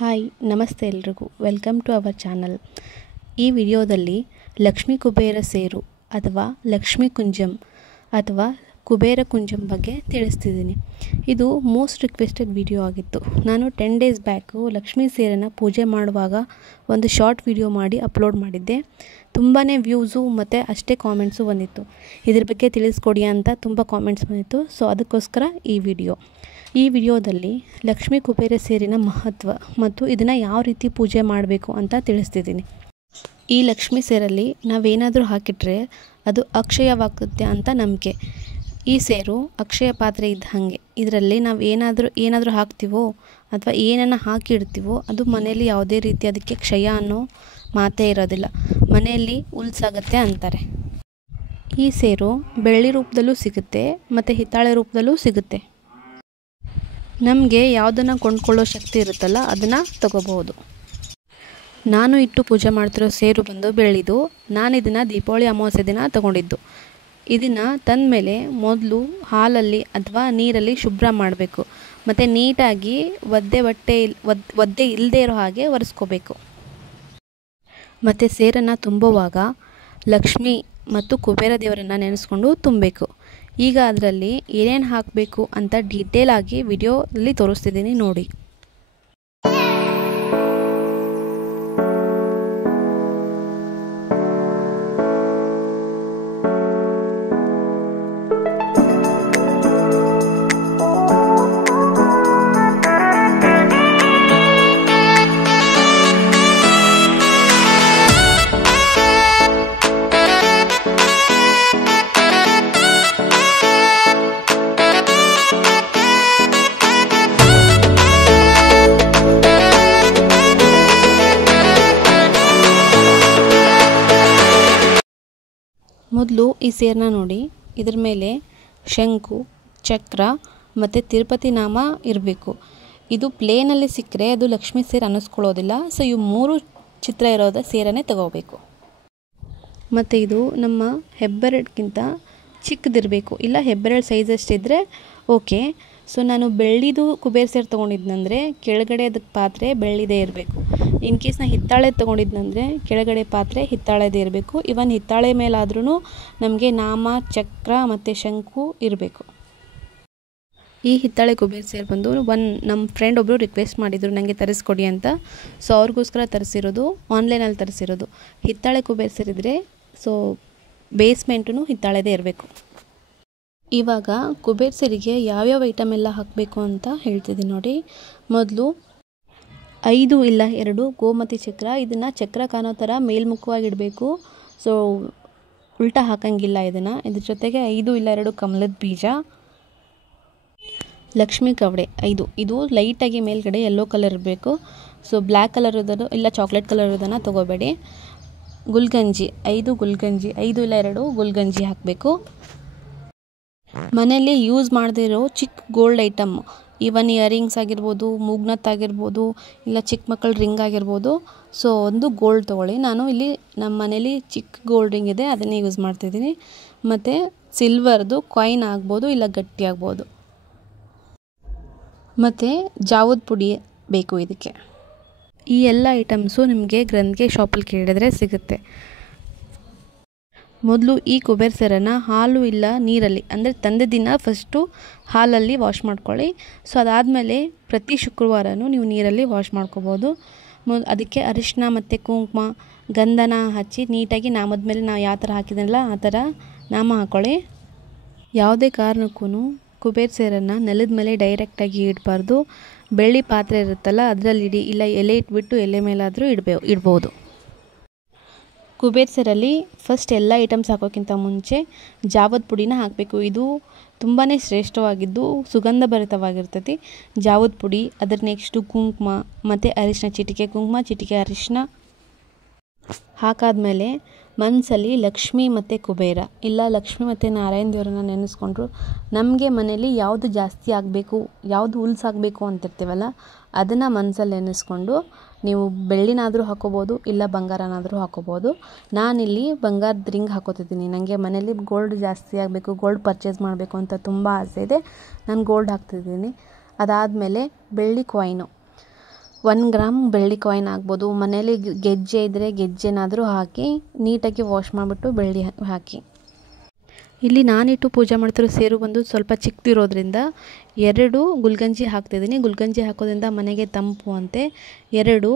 Hi ನಮಸ್ತೆ ಎಲ್ರಿಗೂ welcome to our channel. ಈ ವಿಡಿಯೋದಲ್ಲಿ ಲಕ್ಷ್ಮೀ ಕುಬೇರ ಸೇರು ಅಥವಾ ಲಕ್ಷ್ಮೀ ಕುಂಜಂ ಅಥವಾ ಕುಬೇರ ಕುಂಜಂ ಬಗ್ಗೆ ತಿಳಿಸ್ತಿದ್ದೀನಿ. ಇದು ಮೋಸ್ಟ್ ರಿಕ್ವೆಸ್ಟೆಡ್ ವಿಡಿಯೋ ಆಗಿತ್ತು. ನಾನು 10 ಡೇಸ್ ಬ್ಯಾಕು ಲಕ್ಷ್ಮೀ ಸೇರನ್ನು ಪೂಜೆ ಮಾಡುವಾಗ ಒಂದು ಶಾರ್ಟ್ ವಿಡಿಯೋ ಮಾಡಿ ಅಪ್ಲೋಡ್ ಮಾಡಿದ್ದೆ. ತುಂಬಾ ವ್ಯೂಸು ಮತ್ತು ಅಷ್ಟೇ ಕಾಮೆಂಟ್ಸು ಬಂದಿತ್ತು. ಇದ್ರ ಬಗ್ಗೆ ತಿಳಿಸ್ಕೊಡಿ ಅಂತ ತುಂಬ ಕಾಮೆಂಟ್ಸ್ ಬಂದಿತ್ತು. ಸೊ ಅದಕ್ಕೋಸ್ಕರ ಈ ವಿಡಿಯೋದಲ್ಲಿ ಲಕ್ಷ್ಮೀ ಕುಬೇರ ಸೇರಿನ ಮಹತ್ವ ಮತ್ತು ಇದನ್ನು ಯಾವ ರೀತಿ ಪೂಜೆ ಮಾಡಬೇಕು ಅಂತ ತಿಳಿಸ್ತಿದ್ದೀನಿ. ಈ ಲಕ್ಷ್ಮೀ ಸೇರಲ್ಲಿ ನಾವೇನಾದರೂ ಹಾಕಿಟ್ರೆ ಅದು ಅಕ್ಷಯವಾಗುತ್ತೆ ಅಂತ ನಂಬಿಕೆ. ಈ ಸೇರು ಅಕ್ಷಯ ಪಾತ್ರೆ ಇದ್ದ ಹಾಗೆ. ಇದರಲ್ಲಿ ನಾವು ಏನಾದರೂ ಹಾಕ್ತೀವೋ ಅಥವಾ ಏನನ್ನು ಹಾಕಿಡ್ತೀವೋ ಅದು ಮನೆಯಲ್ಲಿ ಯಾವುದೇ ರೀತಿ ಅದಕ್ಕೆ ಕ್ಷಯ ಅನ್ನೋ ಮಾತೇ ಇರೋದಿಲ್ಲ. ಮನೆಯಲ್ಲಿ ಉಲ್ಸಾಗತ್ತೆ ಅಂತಾರೆ. ಈ ಸೇರು ಬೆಳ್ಳಿ ರೂಪದಲ್ಲೂ ಸಿಗುತ್ತೆ ಮತ್ತು ಹಿತ್ತಾಳೆ ರೂಪದಲ್ಲೂ ಸಿಗುತ್ತೆ. ನಮಗೆ ಯಾವುದನ್ನು ಕೊಂಡ್ಕೊಳ್ಳೋ ಶಕ್ತಿ ಇರುತ್ತಲ್ಲ ಅದನ್ನು ತಗೋಬಹುದು. ನಾನು ಇಟ್ಟು ಪೂಜೆ ಮಾಡ್ತಿರೋ ಸೇರು ಬಂದು ಬೆಳ್ಳಿದು. ನಾನು ಇದನ್ನು ದೀಪಾವಳಿ ಅಮಾವಾಸ್ಯೆ ದಿನ ತಗೊಂಡಿದ್ದು. ಇದನ್ನು ತಂದ ಮೇಲೆ ಮೊದಲು ಹಾಲಲ್ಲಿ ಅಥವಾ ನೀರಲ್ಲಿ ಶುಭ್ರ ಮಾಡಬೇಕು ಮತ್ತು ನೀಟಾಗಿ ಒದ್ದೆ ಇಲ್ಲದೆ ಇರೋ ಹಾಗೆ ಒರೆಸ್ಕೋಬೇಕು. ಮತ್ತು ಸೇರನ್ನು ತುಂಬುವಾಗ ಲಕ್ಷ್ಮಿ ಮತ್ತು ಕುಬೇರ ದೇವರನ್ನು ನೆನೆಸ್ಕೊಂಡು ತುಂಬಬೇಕು. ಈಗ ಅದರಲ್ಲಿ ಏನೇನು ಹಾಕಬೇಕು ಅಂತ ಡೀಟೇಲ್ ಆಗಿ ವಿಡಿಯೋದಲ್ಲಿ ತೋರಿಸ್ತಿದ್ದೀನಿ ನೋಡಿ. ಮೊದಲು ಈ ಸೇರನ್ನ ನೋಡಿ. ಇದ್ರ ಮೇಲೆ ಶಂಕು, ಚಕ್ರ ಮತ್ತು ತಿರುಪತಿ ನಾಮ ಇರಬೇಕು. ಇದು ಪ್ಲೇನಲ್ಲಿ ಸಿಕ್ಕರೆ ಅದು ಲಕ್ಷ್ಮೀ ಸೇರು ಅನ್ನಿಸ್ಕೊಳ್ಳೋದಿಲ್ಲ. ಸೊ ಇವು 3 ಚಿತ್ರ ಇರೋದ ಸೇರನ್ನೇ ತಗೋಬೇಕು. ಮತ್ತು ಇದು ನಮ್ಮ ಹೆಬ್ಬೆರಳಿಗಿಂತ ಚಿಕ್ಕದಿರಬೇಕು. ಇಲ್ಲ ಹೆಬ್ಬೆರಳು ಸೈಜ್ ಅಷ್ಟಿದ್ದರೆ ಓಕೆ. ಸೊ ನಾನು ಬೆಳ್ಳಿದು ಕುಬೇರ ಸೇರು ತೊಗೊಂಡಿದ್ದಂದರೆ ಕೆಳಗಡೆ ಅದಕ್ಕೆ ಪಾತ್ರೆ ಬೆಳ್ಳಿದೇ ಇರಬೇಕು. ಇನ್ ಕೇಸ್ ನಾನು ಹಿತ್ತಾಳೆ ತೊಗೊಂಡಿದ್ದಂದರೆ ಕೆಳಗಡೆ ಪಾತ್ರೆ ಹಿತ್ತಾಳೆದೇ ಇರಬೇಕು. ಇವನ್ ಹಿತ್ತಾಳೆ ಮೇಲಾದ್ರೂ ನಮಗೆ ನಾಮ, ಚಕ್ರ ಮತ್ತು ಶಂಕು ಇರಬೇಕು. ಈ ಹಿತ್ತಾಳೆ ಕುಬೇರ ಸೇರು ಬಂದು ನಮ್ಮ ಫ್ರೆಂಡ್ ಒಬ್ಬರು ರಿಕ್ವೆಸ್ಟ್ ಮಾಡಿದರು ನನಗೆ ತರಿಸ್ಕೊಡಿ ಅಂತ. ಸೊ ಅವ್ರಿಗೋಸ್ಕರ ತರಿಸಿರೋದು, ಆನ್ಲೈನಲ್ಲಿ ತರಿಸಿರೋದು. ಹಿತ್ತಾಳೆ ಕುಬೇರ ಸೇರಿದ್ರೆ ಸೊ ಬೇಸ್ಮೆಂಟೂ ಹಿತ್ತಾಳೆದೇ ಇರಬೇಕು. ಇವಾಗ ಕುಬೇರ ಸೇರಿಗೆ ಯಾವ್ಯಾವ ಐಟಮ್ ಎಲ್ಲ ಹಾಕಬೇಕು ಅಂತ ಹೇಳ್ತಿದ್ದೀನಿ ನೋಡಿ. ಮೊದಲು 5 ಇಲ್ಲ 2 ಗೋಮತಿ ಚಕ್ರ. ಇದನ್ನು ಚಕ್ರ ಕಾಣೋ ಥರ ಮೇಲ್ಮುಖವಾಗಿಡಬೇಕು. ಸೊ ಉಲ್ಟಾ ಹಾಕಂಗಿಲ್ಲ ಇದನ್ನು. ಇದ್ರ ಜೊತೆಗೆ 5 ಇಲ್ಲ 2 ಕಮಲದ ಬೀಜ, ಲಕ್ಷ್ಮೀ ಕವಡೆ 5. ಇದು ಲೈಟಾಗಿ ಮೇಲ್ಗಡೆ ಯೆಲ್ಲೋ ಕಲರ್ ಇರಬೇಕು. ಸೊ ಬ್ಲ್ಯಾಕ್ ಕಲರ್ ಇರೋದು ಇಲ್ಲ ಚಾಕ್ಲೇಟ್ ಕಲರ್ ಇರೋದನ್ನು ತೊಗೋಬೇಡಿ. ಗುಲ್ಗಂಜಿ 5 ಗುಲ್ಗಂಜಿ, 5 ಇಲ್ಲ 2 ಗುಲ್ಗಂಜಿ ಹಾಕಬೇಕು. ಮನೆಯಲ್ಲಿ ಯೂಸ್ ಮಾಡದೇ ಇರೋ ಚಿಕ್ಕ ಗೋಲ್ಡ್ ಐಟಮ್, ಇವನ್ ಇಯರಿಂಗ್ಸ್ ಆಗಿರ್ಬೋದು, ಮೂಗ್ನತ್ ಆಗಿರ್ಬೋದು, ಇಲ್ಲ ಚಿಕ್ಕ ಮಕ್ಕಳ ರಿಂಗ್ ಆಗಿರ್ಬೋದು. ಸೊ ಒಂದು ಗೋಲ್ಡ್ ತೊಗೊಳ್ಳಿ. ನಾನು ಇಲ್ಲಿ ನಮ್ಮ ಮನೇಲಿ ಚಿಕ್ಕ ಗೋಲ್ಡ್ ರಿಂಗ್ ಇದೆ, ಅದನ್ನೇ ಯೂಸ್ ಮಾಡ್ತಿದ್ದೀನಿ. ಮತ್ತು ಸಿಲ್ವರ್ದು ಕಾಯಿನ್ ಆಗ್ಬೋದು ಇಲ್ಲ ಗಟ್ಟಿ ಆಗ್ಬೋದು. ಮತ್ತು ಜಾವದ ಪುಡಿ ಬೇಕು ಇದಕ್ಕೆ. ಈ ಎಲ್ಲ ಐಟಮ್ಸು ನಿಮಗೆ ಗ್ರಂಥಿಗೆ ಶಾಪಲ್ಲಿ ಕೇಳಿದ್ರೆ ಸಿಗುತ್ತೆ. ಮೊದಲು ಈ ಕುಬೇರ ಸೇರನ್ನು ಹಾಲು ಇಲ್ಲ ನೀರಲ್ಲಿ, ಅಂದರೆ ತಂದ ದಿನ ಫಸ್ಟು ಹಾಲಲ್ಲಿ ವಾಶ್ ಮಾಡ್ಕೊಳ್ಳಿ. ಸೊ ಅದಾದಮೇಲೆ ಪ್ರತಿ ಶುಕ್ರವಾರನೂ ನೀವು ನೀರಲ್ಲಿ ವಾಶ್ ಮಾಡ್ಕೋಬೋದು. ಅದಕ್ಕೆ ಅರಿಶಿನ ಮತ್ತು ಕುಂಕುಮ, ಗಂಧನ ಹಚ್ಚಿ ನೀಟಾಗಿ ನಾಮದ ಮೇಲೆ ನಾವು ಯಾವ ಥರ ಹಾಕಿದ್ನಲ್ಲ ಆ ಥರ ನಾಮ ಹಾಕ್ಕೊಳ್ಳಿ. ಯಾವುದೇ ಕಾರಣಕ್ಕೂ ಕುಬೇರ ಸೇರನ್ನು ನೆಲದ ಮೇಲೆ ಡೈರೆಕ್ಟಾಗಿ ಇಡಬಾರ್ದು. ಬೆಳ್ಳಿ ಪಾತ್ರೆ ಇರುತ್ತಲ್ಲ ಅದರಲ್ಲಿ ಇಡಿ, ಇಲ್ಲ ಎಲೆ ಇಟ್ಬಿಟ್ಟು ಎಲೆ ಮೇಲಾದರೂ ಇಡ್ಬೋದು. ಕುಬೇರ ಸೇರಲ್ಲಿ ಫಸ್ಟ್ ಎಲ್ಲ ಐಟಮ್ಸ್ ಹಾಕೋಕ್ಕಿಂತ ಮುಂಚೆ ಜಾವದ ಪುಡಿನ ಹಾಕಬೇಕು. ಇದು ತುಂಬಾ ಶ್ರೇಷ್ಠವಾಗಿದ್ದು ಸುಗಂಧಭರಿತವಾಗಿರ್ತೈತಿ. ಜಾವದ ಪುಡಿ, ಅದರ ನೆಕ್ಸ್ಟು ಕುಂಕುಮ ಮತ್ತು ಅರಿಶಿನ, ಚಿಟಿಕೆ ಕುಂಕುಮ ಚಿಟಿಕೆ ಅರಿಶಿನ ಹಾಕಾದ್ಮೇಲೆ ಮನಸ್ಸಲ್ಲಿ ಲಕ್ಷ್ಮಿ ಮತ್ತು ಕುಬೇರ ಇಲ್ಲ ಲಕ್ಷ್ಮಿ ಮತ್ತು ನಾರಾಯಣ ದೇವರನ್ನ ನೆನೆಸ್ಕೊಂಡ್ರು ನಮಗೆ ಮನೇಲಿ ಯಾವುದು ಜಾಸ್ತಿ ಆಗಬೇಕು, ಯಾವುದು ಉಲ್ಸಾಗಬೇಕು ಅಂತಿರ್ತೀವಲ್ಲ ಅದನ್ನು ಮನಸ್ಸಲ್ಲಿ ನೆನೆಸ್ಕೊಂಡು ನೀವು ಬೆಳ್ಳಿನಾದರೂ ಹಾಕೋಬೋದು ಇಲ್ಲ ಬಂಗಾರನಾದರೂ ಹಾಕೋಬೋದು. ನಾನಿಲ್ಲಿ ಬಂಗಾರದ ರಿಂಗ್ ಹಾಕೋತಿದ್ದೀನಿ. ನನಗೆ ಮನೇಲಿ ಗೋಲ್ಡ್ ಜಾಸ್ತಿ ಆಗಬೇಕು, ಗೋಲ್ಡ್ ಪರ್ಚೇಸ್ ಮಾಡಬೇಕು ಅಂತ ತುಂಬ ಆಸೆ ಇದೆ. ನಾನು ಗೋಲ್ಡ್ ಹಾಕ್ತಿದ್ದೀನಿ. ಅದಾದಮೇಲೆ ಬೆಳ್ಳಿ ಕಾಯಿನು, 1 ಗ್ರಾಮ್ ಬೆಳ್ಳಿ ಕಾಯಿನ್ ಆಗ್ಬೋದು. ಮನೇಲಿ ಗೆಜ್ಜೆ ಇದ್ದರೆ ಗೆಜ್ಜೆನಾದರೂ ಹಾಕಿ ನೀಟಾಗಿ ವಾಶ್ ಮಾಡಿಬಿಟ್ಟು ಬೆಳ್ಳಿ ಹಾಕಿ. ಇಲ್ಲಿ ನಾನಿಟ್ಟು ಪೂಜೆ ಮಾಡ್ತಿರೋ ಸೇರು ಬಂದು ಸ್ವಲ್ಪ ಚಿಕ್ಕದಿರೋದ್ರಿಂದ 2 ಗುಲ್ಗಂಜಿ ಹಾಕ್ತಿದ್ದೀನಿ. ಗುಲ್ಗಂಜಿ ಹಾಕೋದ್ರಿಂದ ಮನೆಗೆ ತಂಪು ಅಂತೆ. 2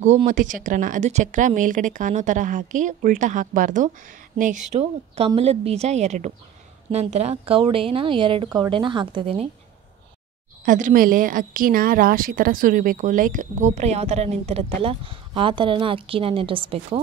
ಗೋಮತಿ ಚಕ್ರನ, ಅದು ಚಕ್ರ ಮೇಲ್ಗಡೆ ಕಾಣೋ ಥರ ಹಾಕಿ ಉಲ್ಟಾ ಹಾಕಬಾರ್ದು. ನೆಕ್ಸ್ಟು ಕಮಲದ ಬೀಜ 2, ನಂತರ ಕವಡೆನ 2 ಕವಡೆನ ಹಾಕ್ತಿದ್ದೀನಿ. ಅದ್ರ ಮೇಲೆ ಅಕ್ಕಿನ ರಾಶಿ ಥರ ಸುರಿಬೇಕು. ಲೈಕ್ ಗೋಪುರ ಯಾವ ಥರ ನಿಂತಿರುತ್ತಲ್ಲ ಆ ಥರನ ಅಕ್ಕಿನ ನೆನೆಸ್ಬೇಕು.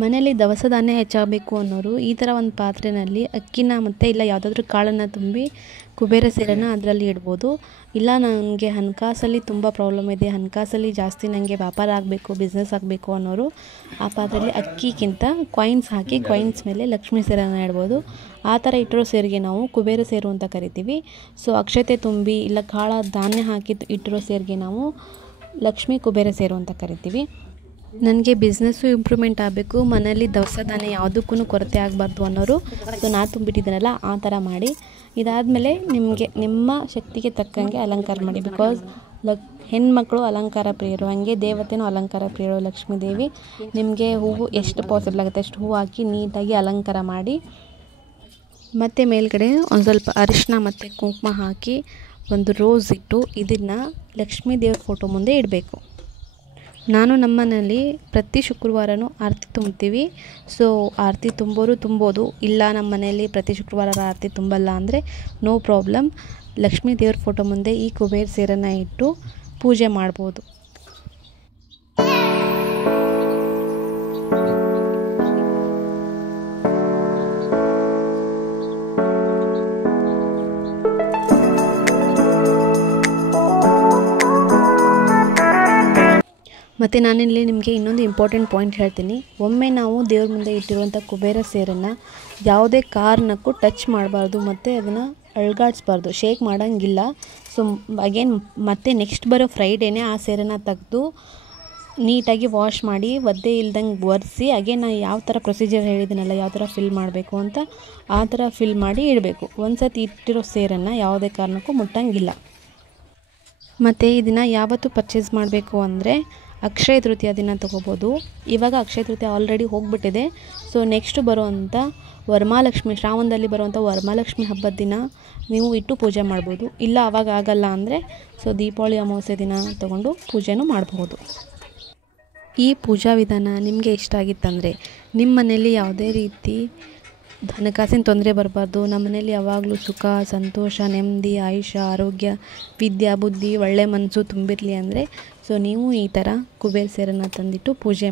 ಮನೆಯಲ್ಲಿ ದವಸ ಧಾನ್ಯ ಹೆಚ್ಚಾಗಬೇಕು ಅನ್ನೋರು ಈ ಥರ ಒಂದು ಪಾತ್ರೆಯಲ್ಲಿ ಅಕ್ಕಿನ ಮತ್ತು ಇಲ್ಲ ಯಾವುದಾದ್ರೂ ಕಾಳನ್ನು ತುಂಬಿ ಕುಬೇರ ಸೇರನ್ನು ಅದರಲ್ಲಿ ಇಡ್ಬೋದು. ಇಲ್ಲ ನನಗೆ ಹಣಕಾಸಲ್ಲಿ ತುಂಬ ಪ್ರಾಬ್ಲಮ್ ಇದೆ, ಹಣಕಾಸಲ್ಲಿ ಜಾಸ್ತಿ ನನಗೆ ವ್ಯಾಪಾರ ಆಗಬೇಕು, ಬಿಸ್ನೆಸ್ ಆಗಬೇಕು ಅನ್ನೋರು ಆ ಪಾತ್ರೆಯಲ್ಲಿ ಅಕ್ಕಿಗಿಂತ ಕಾಯಿನ್ಸ್ ಹಾಕಿ ಕಾಯಿನ್ಸ್ ಮೇಲೆ ಲಕ್ಷ್ಮೀ ಸೇರನ್ನು ಇಡ್ಬೋದು. ಆ ಥರ ಇಟ್ಟಿರೋ ಸೇರಿಗೆ ನಾವು ಕುಬೇರ ಸೇರು ಅಂತ ಕರಿತೀವಿ. ಸೊ ಅಕ್ಷತೆ ತುಂಬಿ ಇಲ್ಲ ಕಾಳ ಧಾನ್ಯ ಹಾಕಿ ಇಟ್ಟಿರೋ ಸೇರಿಗೆ ನಾವು ಲಕ್ಷ್ಮೀ ಕುಬೇರ ಸೇರು ಅಂತ ಕರಿತೀವಿ. ನನಗೆ ಬಿಸ್ನೆಸ್ಸು ಇಂಪ್ರೂವ್ಮೆಂಟ್ ಆಗಬೇಕು, ಮನೆಯಲ್ಲಿ ದವಸ ಧಾನ್ಯ ಯಾವುದಕ್ಕೂ ಕೊರತೆ ಆಗಬಾರ್ದು ಅನ್ನೋರು ಸೊ ನಾ ತುಂಬಿಟ್ಟಿದ್ದೀನಲ್ಲ ಆ ಥರ ಮಾಡಿ. ಇದಾದಮೇಲೆ ನಿಮಗೆ ನಿಮ್ಮ ಶಕ್ತಿಗೆ ತಕ್ಕಂಗೆ ಅಲಂಕಾರ ಮಾಡಿ. ಬಿಕಾಸ್ ಹೆಣ್ಮಕ್ಳು ಅಲಂಕಾರ ಪ್ರಿಯರು, ಹಾಗೆ ದೇವತೆನೂ ಅಲಂಕಾರ ಪ್ರಿಯರು ಲಕ್ಷ್ಮೀ ದೇವಿ. ನಿಮಗೆ ಹೂವು ಎಷ್ಟು ಪಾಸಿಬಲ್ ಆಗುತ್ತೆ ಅಷ್ಟು ಹೂವು ಹಾಕಿ ನೀಟಾಗಿ ಅಲಂಕಾರ ಮಾಡಿ. ಮತ್ತು ಮೇಲ್ಗಡೆ ಒಂದು ಸ್ವಲ್ಪ ಅರಿಶಿನ ಮತ್ತು ಕುಂಕುಮ ಹಾಕಿ ಒಂದು ರೋಸ್ ಇಟ್ಟು ಇದನ್ನು ಲಕ್ಷ್ಮೀ ದೇವ್ರ ಫೋಟೋ ಮುಂದೆ ಇಡಬೇಕು. ನಾನು ನಮ್ಮನೇಲಿ ಪ್ರತಿ ಶುಕ್ರವಾರನೂ ಆರತಿ ತುಂಬ್ತೀವಿ. ಸೊ ಆರತಿ ತುಂಬೋದು, ಇಲ್ಲ ನಮ್ಮ ಮನೆಯಲ್ಲಿ ಪ್ರತಿ ಶುಕ್ರವಾರ ಆರತಿ ತುಂಬಲ್ಲ ಅಂದರೆ ನೋ ಪ್ರಾಬ್ಲಮ್. ಲಕ್ಷ್ಮೀ ದೇವ್ರ ಫೋಟೋ ಮುಂದೆ ಈ ಕುಬೇರ ಸೇರನ್ನು ಇಟ್ಟು ಪೂಜೆ ಮಾಡ್ಬೋದು. ಮತ್ತು ನಾನಿಲ್ಲಿ ನಿಮಗೆ ಇನ್ನೊಂದು ಇಂಪಾರ್ಟೆಂಟ್ ಪಾಯಿಂಟ್ ಹೇಳ್ತೀನಿ. ಒಮ್ಮೆ ನಾವು ದೇವ್ರ ಮುಂದೆ ಇಟ್ಟಿರುವಂಥ ಕುಬೇರ ಸೇರನ್ನು ಯಾವುದೇ ಕಾರಣಕ್ಕೂ ಟಚ್ ಮಾಡಬಾರ್ದು ಮತ್ತು ಅದನ್ನು ಅಳ್ಗಾಡಿಸ್ಬಾರ್ದು, ಶೇಕ್ ಮಾಡೋಂಗಿಲ್ಲ. ಸೊ ಅಗೇನ್ ಮತ್ತೆ ನೆಕ್ಸ್ಟ್ ಬರೋ ಫ್ರೈಡೇನೇ ಆ ಸೇರನ್ನು ತೆಗೆದು ನೀಟಾಗಿ ವಾಶ್ ಮಾಡಿ ಒದ್ದೆ ಇಲ್ದಂಗೆ ಒರೆಸಿ ಅಗೇನ್ ನಾನು ಯಾವ ಥರ ಪ್ರೊಸೀಜರ್ ಹೇಳಿದ್ದೀನಲ್ಲ ಯಾವ ಥರ ಫಿಲ್ ಮಾಡಬೇಕು ಅಂತ ಆ ಥರ ಫಿಲ್ ಮಾಡಿ ಇಡಬೇಕು. ಒಂದು ಸತಿ ಇಟ್ಟಿರೋ ಸೇರನ್ನು ಯಾವುದೇ ಕಾರಣಕ್ಕೂ ಮುಟ್ಟಂಗಿಲ್ಲ. ಮತ್ತು ಇದನ್ನು ಯಾವತ್ತು ಪರ್ಚೇಸ್ ಮಾಡಬೇಕು ಅಂದರೆ ಅಕ್ಷಯ ತೃತೀಯ ದಿನ ತೊಗೋಬೋದು. ಇವಾಗ Akshaya Tritiya already ಹೋಗಿಬಿಟ್ಟಿದೆ. So next ಬರುವಂಥ ವರಮಹಾಲಕ್ಷ್ಮಿ, ಶ್ರಾವಣದಲ್ಲಿ ಬರುವಂಥ ವರಮಹಾಲಕ್ಷ್ಮಿ ಹಬ್ಬದ ದಿನ ನೀವು ಇಟ್ಟು ಪೂಜೆ ಮಾಡ್ಬೋದು. ಇಲ್ಲ ಆವಾಗ ಆಗಲ್ಲ ಅಂದರೆ ಸೊ ದೀಪಾವಳಿ ಅಮಾವಾಸ್ಯೆ ದಿನ ತೊಗೊಂಡು ಪೂಜೆನೂ ಮಾಡಬಹುದು. ಈ ಪೂಜಾ ವಿಧಾನ ನಿಮಗೆ ಇಷ್ಟ ಆಗಿತ್ತಂದರೆ ನಿಮ್ಮ ಮನೆಯಲ್ಲಿ ಯಾವುದೇ ರೀತಿ ಹಣಕಾಸಿನ ತೊಂದರೆ ಬರಬಾರ್ದು, ನಮ್ಮ ಮನೇಲಿ ಯಾವಾಗಲೂ ಸುಖ, ಸಂತೋಷ, ನೆಮ್ಮದಿ, ಆಯುಷ್ಯ, ಆರೋಗ್ಯ, ವಿದ್ಯಾ, ಬುದ್ಧಿ, ಒಳ್ಳೆ ಮನಸ್ಸು ತುಂಬಿರಲಿ ಅಂದರೆ ಸೊ ನೀವು ಈ ಥರ ಕುಬೇರ ಸೇರನ್ನು ತಂದಿಟ್ಟು ಪೂಜೆ